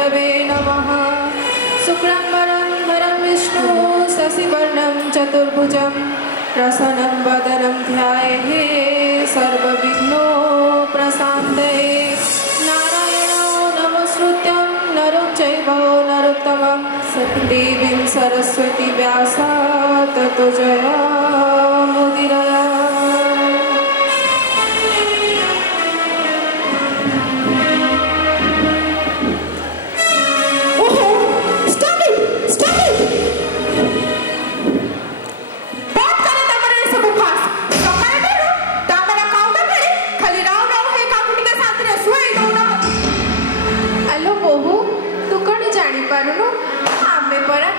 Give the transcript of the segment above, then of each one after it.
गुरवे नमः। शुक्लाम्बरं वरं विष्णु शशिवर्णं चतुर्भुजं प्रसन्नं वदनं ध्यायेत् सर्वविघ्नोपशान्तये। नारायणो नमस्कृत्यं नरं चैव नरोत्तमं देवीं सरस्वती व्यासा ततो जयमुदीरये।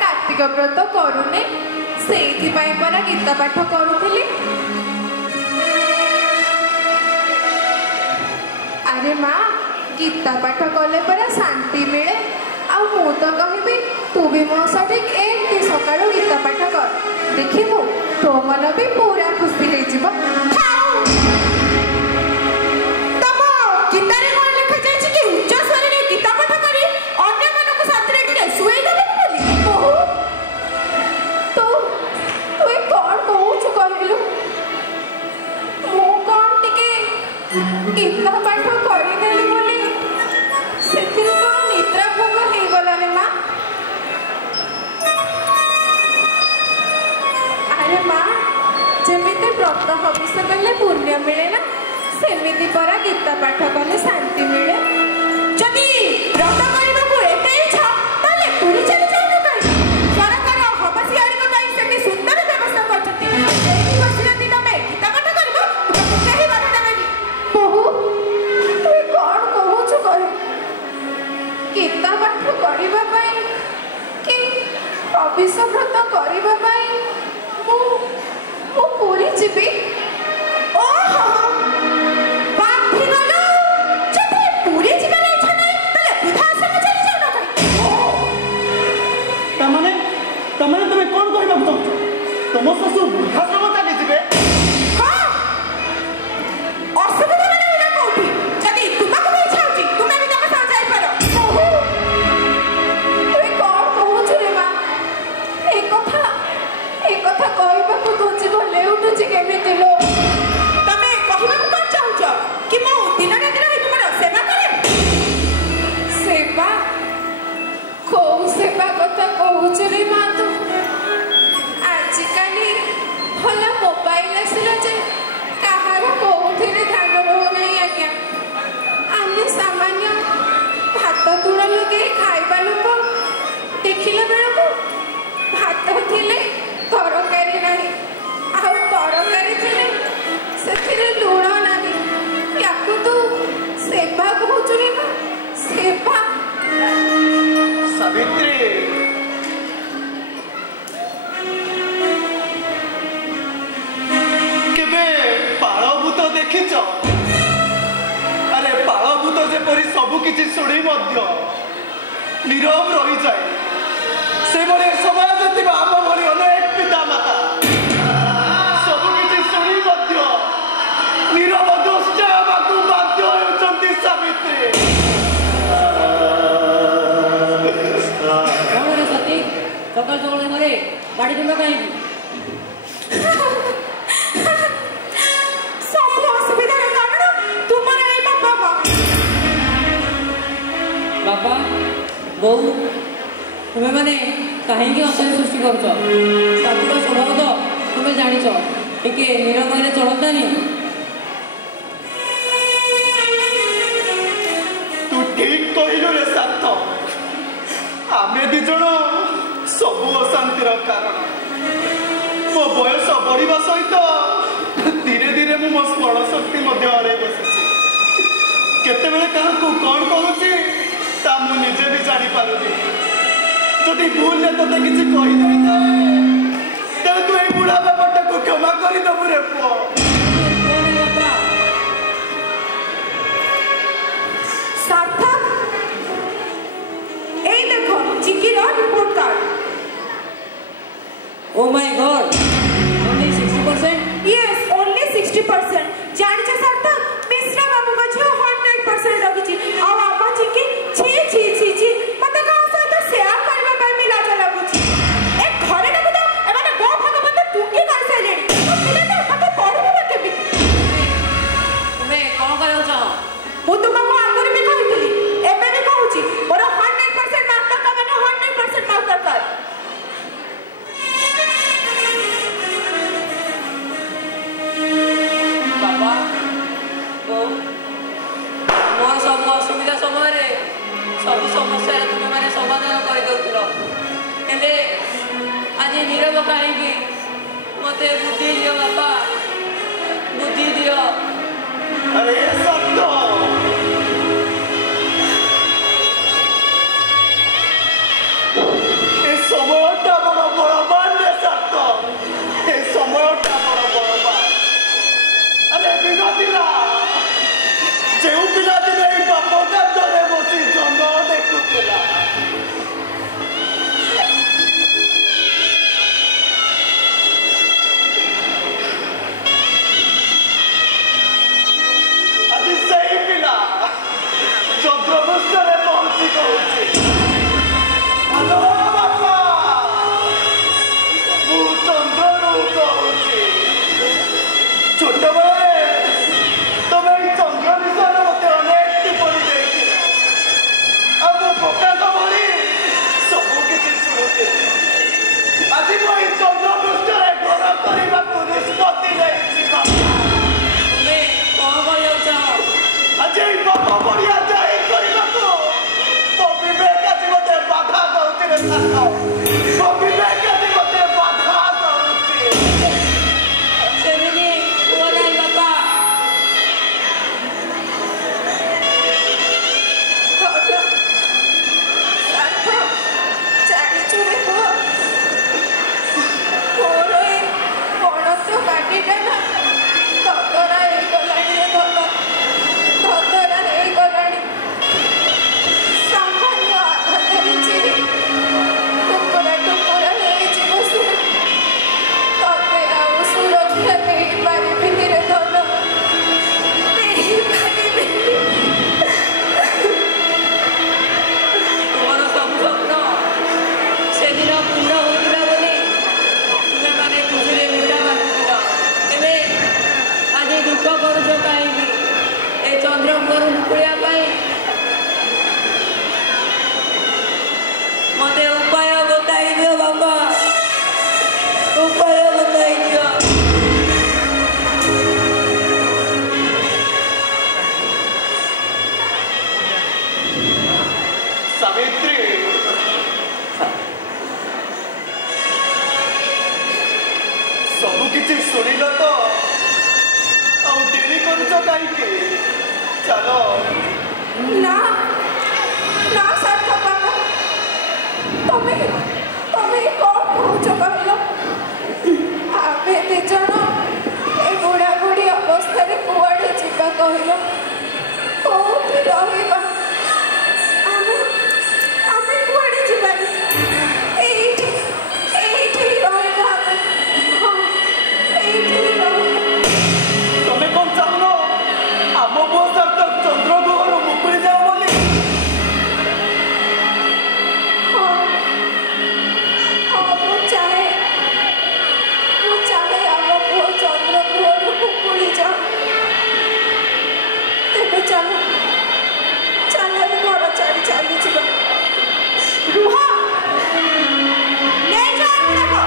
कार्तिक व्रत करूने से गीता पाठ करूली। अरे माँ गीता पाठ कले परा शांति मिले। आ मु तो कहबी तू भी मो ठीक एमती सका गीता पाठ कर देखिबू तो मन भी पूरा खुशी हो जीव। गीता पाठ करदेली बोली से निद्रा भोग हो गला रे माँ। अरे माँ जमी व्रत हविष कले पुण्य मिले ना सेमिति परा गीता पाठ कले शांति मिले। जदि व्रत करने को एते इच्छा ताले पुरी चली जाऊ काई सरकार हवसियारी को पाई सेति सुंदर व्यवस्था करछथि। एही बसिरती तमे गीता पाठ करबो केही बाधा देबेनी। बहु तू कोन कहूछु कर गीता पाठ करबा पाई कि हविष व्रत करबा पाई मु पुरी जीवी। ओहो बाथी गलो जदि पुरी जीवन इच्छा नहीं तले वृद्धाश्रम चली जाऊ ना काई। तमने तुम कौन कहबा तुम ससुर वृद्धाश्रम चली जीवे। हां असुविधा माने होला कोठी जदि तुमको भी इच्छा होची तुमे भी तक साथ जाई पारो। ओहो तू कोन कहूछु रे मां ए कथा कहबा को तो जीवन ले उठुची केमिति लो। तमे कहबा को कोन चाहूछ कि मो दिन रात रही तुम्हारा सेवा करे। सेवा को सेवा कथा कहूछु रे मां तू आजिकाली भला मोबाइल आसिला जे कहार कोथिरे ध्यान रहो नहीं आज्ञा। आमे सामान्य भात तुड़ा लगे खाइबा लोक देखिला बेलको भात थिले तरकारी नहीं आउ तरकारी थिले सेथिरे लूण नहीं याकू तू सेवा कहूछु रे मां सेवा। सावित्री केबे पाळभूत देखिच। अरे पाळभूत जेपरी सबु किछि शुणी मध्य नीरव रही जाए से भले समाज थिबा आम भली अनेक पिता माता सबु किछि शुणी मध्य नीरव दुष्ट हेबाकु बाध्य हेउचंती सावित्री। सती सकाल सकाल घरे गाड़ी तुम कहीं सब असुविधा कारण तुम्हारा ए बाबा बाबा बहु तुम्हें मैंने कहीं अशांति सृष्टि कर स्वभाव तो तुम्हें जानिच टिके निरमय चलतानी। तू ठीक कहलु रे साथ आमे दी जण सबु अशांतिर कारण। मो बयस बढ़िबा सहित धीरे धीरे मु मो स्मरण शक्ति मध्य हरे बसुची। केतेबेले काहाकू कौन कहूची ता मु निजे भी जानी पारुनी। जदि भूल ले तते किछि कहि नै थाए तेरे तू ए बुढ़ा बापाटा को क्षमा करि दबु रे पुओ। सार्थक ए देखो चिकी रो report card. Oh my god only 60%। Yes only 60%। जानि छ सार्थक मिश्रा बाबू को 100% रखिछि आ आमा चिकी छी छी छी छी ଆଜି ନୀରବ କାହିଁକି? ମତେ ବୁଦ୍ଧି ଦିଅ ବାପା, ବୁଦ୍ଧି ଦିଅ। अरे सत्य ए समयटा बड़ बलवान रे सत्य ए समयटा बड़ बलवान। अरे विनोदिला जो पिला दिने ए बाप कांदरे बसी जन्म देखुला चंद्रपुष्कर पहुंची कहूँ हेलो बापा मु चंद्र कहूँ छोट बेले तुम चंद्र विषय मत अनेक टिप्पणी देख प्रकाश भली सबकि शुणुचे आज मुझे चंद्रपुष्कर घर करने को निष्पत्ति नहीं आज बाप बढ़िया जाए करने को विवेक आज मत बाधा दौर विवेक आज मत बाधा मते उपाय बताई दियो बाबा, उपाय बताई दियो। सावित्री सबु किछि सुनिल तो आ डेरी करूछ काईके चलो ना ना सार्थक बाबा तमे तमे कौन कहूछ कहलो आमे दिजन ए बुढ़ा बुढ़ी अवस्था रे कुआडे जीवा कहलो कोठी रहिबा आमे आमे कुआडे जीवा एठी एठी रहिबा हां एठी रहिबा तमे कोन चाहलो आमो बो तक चंद्र गोर मुकुली जाओ बोली चलो चलो घर छाड़ी चली जीवा रुह ले जाओ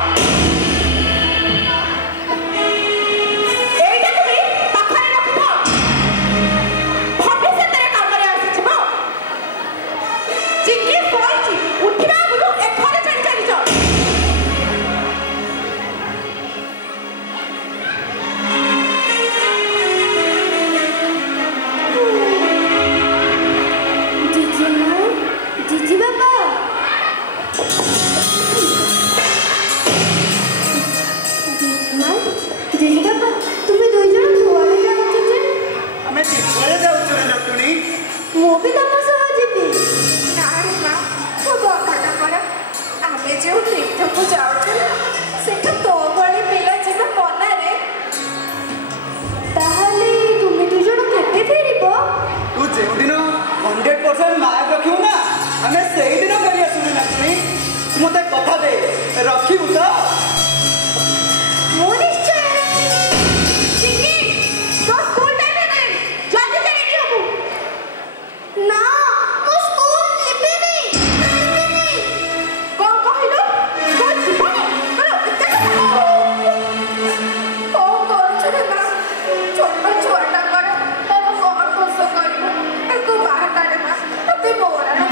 एटा तुमी पाखरे रखो भविष्य तेरे काम रे आसी जीवो चिकी पहुंची उठिबा गुरु ए घरे छाड़ी चली जाओ जीजी बाबा जीजी बाबा तुम्हें दुई जन कुआडे जाउछ जे हमें तीर्थरे जाउछ रे लटुनी मो भी तम सह जीबी नारे मां तो बखटा पर आमे जे तीर्थ को जाउछ सेठ तो बड़ी पिला जीवा बना रे ताहले तुम्हें दुई जन केते फेरिबो तू जे दिन 100% मार्क रखियो ना हमें सही दिन करिया सुने लटुनी मते कथा दे रखिबु तो मोनी चिकी तो स्कूल टाइम है गए जल्दी से रेडी हो ना वो स्कूल जिबे नहीं कौन कहिलो स्कूल जिबे करो ओ कौन छे ना छोटा छोटा कर तो कौन कोस करियो एको बाहर काटे ना तते मोरा ना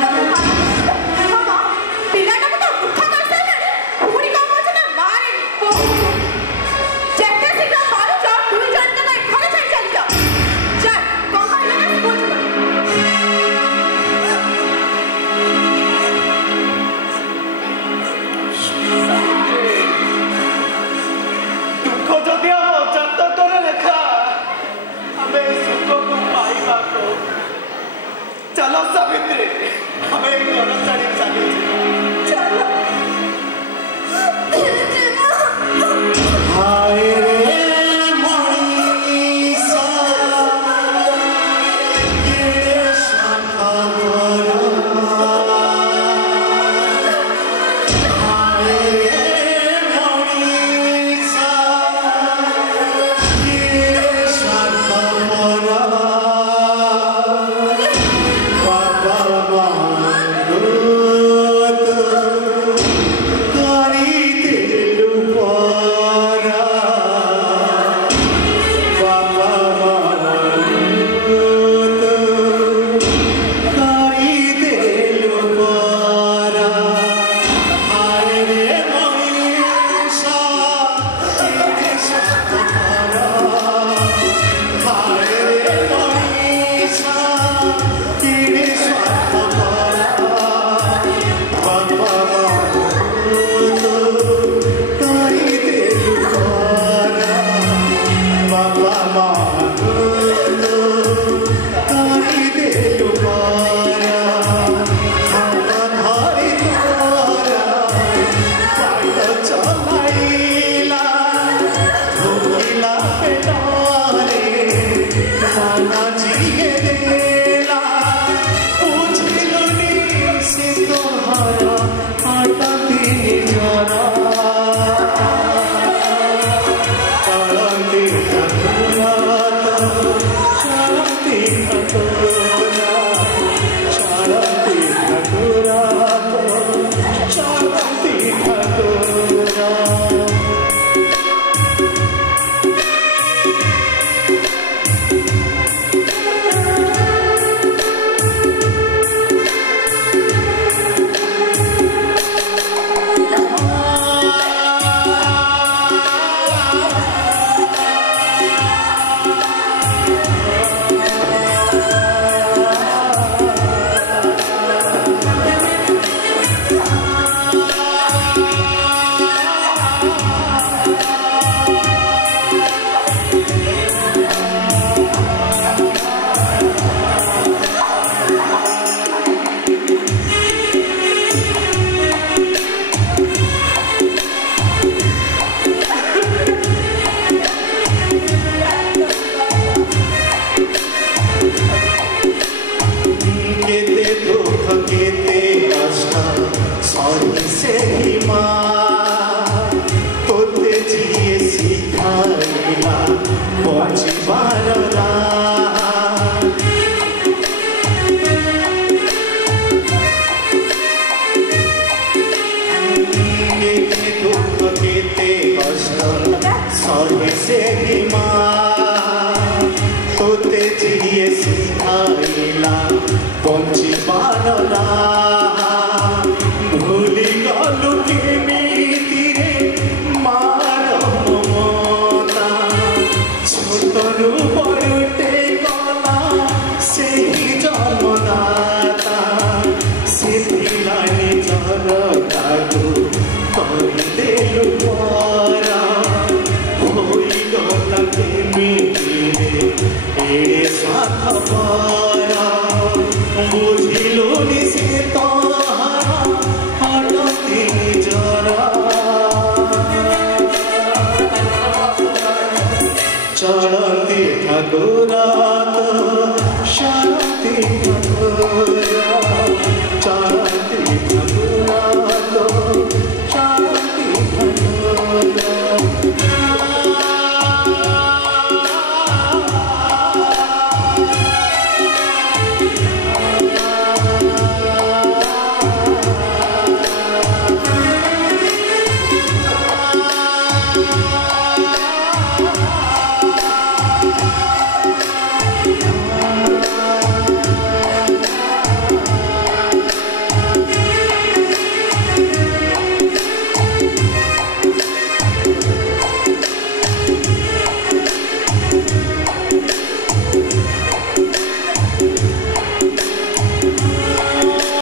तो मामा पिलाटा को तो उठा केते कष्ट सहे से तोते जिए सिखाइला बंचिबार भूली गलु केमिति मार ममता छोटरू बड़ुटे गला से जन्मदाता से निजर कागु करदेलु परा होई गला केमिति स्वार्थपर